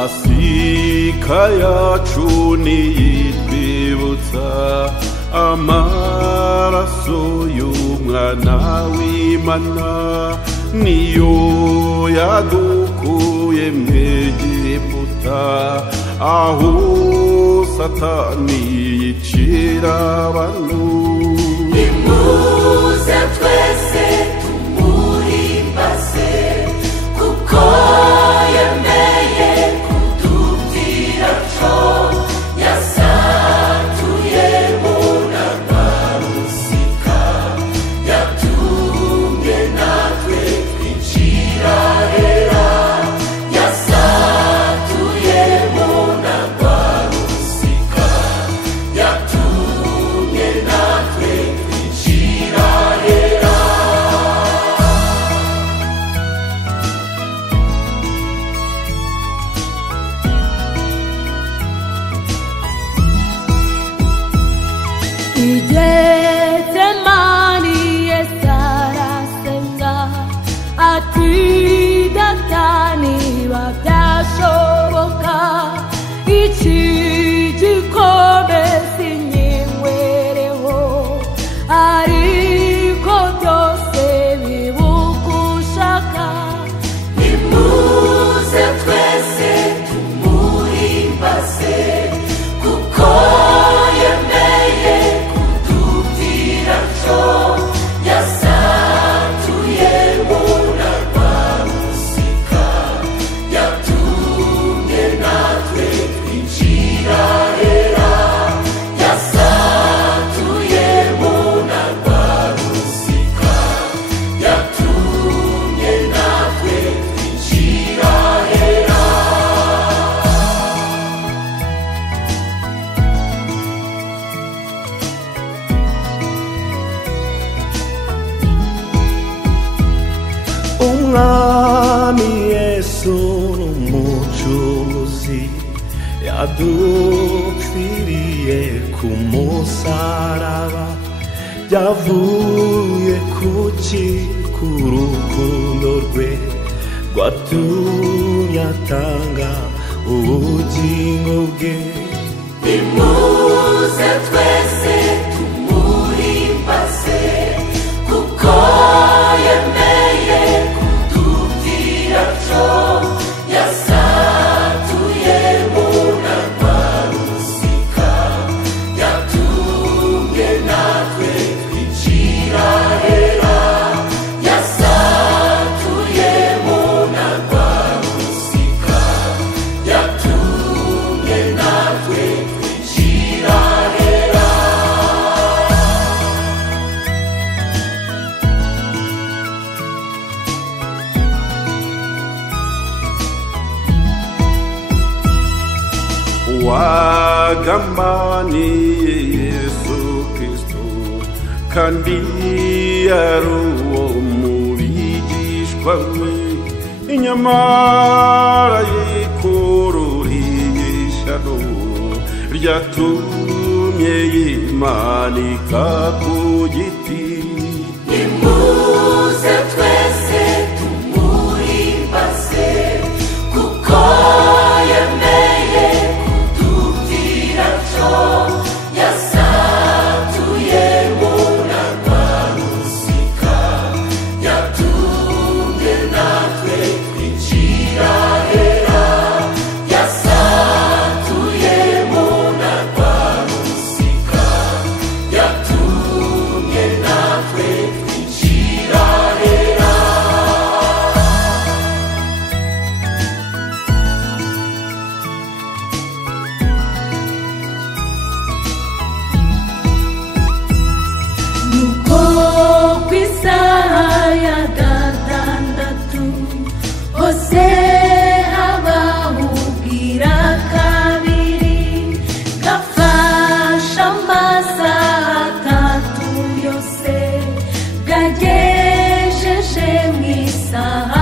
Amasika yacu niyitwibutsa amaraso y'umwana w'Imana niyo yadukuye mw'Egiputa aho Satani yicira abantu. Nimuze twese tumuhimbaze kuko yemeye kudupfira co yasatuye munarwa rusika yatumye natwe twinjira hera yasatuye munarwa rusika yatumye natwe twinjira hera. Igetsemani Yesu arasenga ati data niba byashoboka iki gikombe sinywereho ariko byose bibugushaka. Nimuze twese tumuhimbaze kuko yemeye kudupfira co yasatuye munarwa rusika yatumye natwe twinjira hera yasatuye munarwa rusika yatumye natwe twinjira hera. Umwami Yesu n'umucunguzi yadupfiriye ku musaraba yavuye kuki ku rukundo rwe rwatumye atanga ubugingo bwe. Nimuze twese tumuhimbaze kuko yemeye kudupfira co yasatuye munarwa rusika yatumye natwe twinjira hera yasatuye munarwa rusika yatumye natwe twinjira hera. Wagambaniye Yesu Kristo kandi yari uwo mu bigishwa be inyamara yikururiye ishyano ryatumye yimanika ku giti. Nimuze twese tumuhimbaze kuko yemeye kudupfira co yasatuye munarwa rusika yatumye natwe twinjira hera yasatuye munarwa rusika yatumye natwe twinjira hera. Nuko kw'isaha ya gatandatu hose habahubwira kabiri gafasha amasaha atatu yose bwagejeje mw'isaha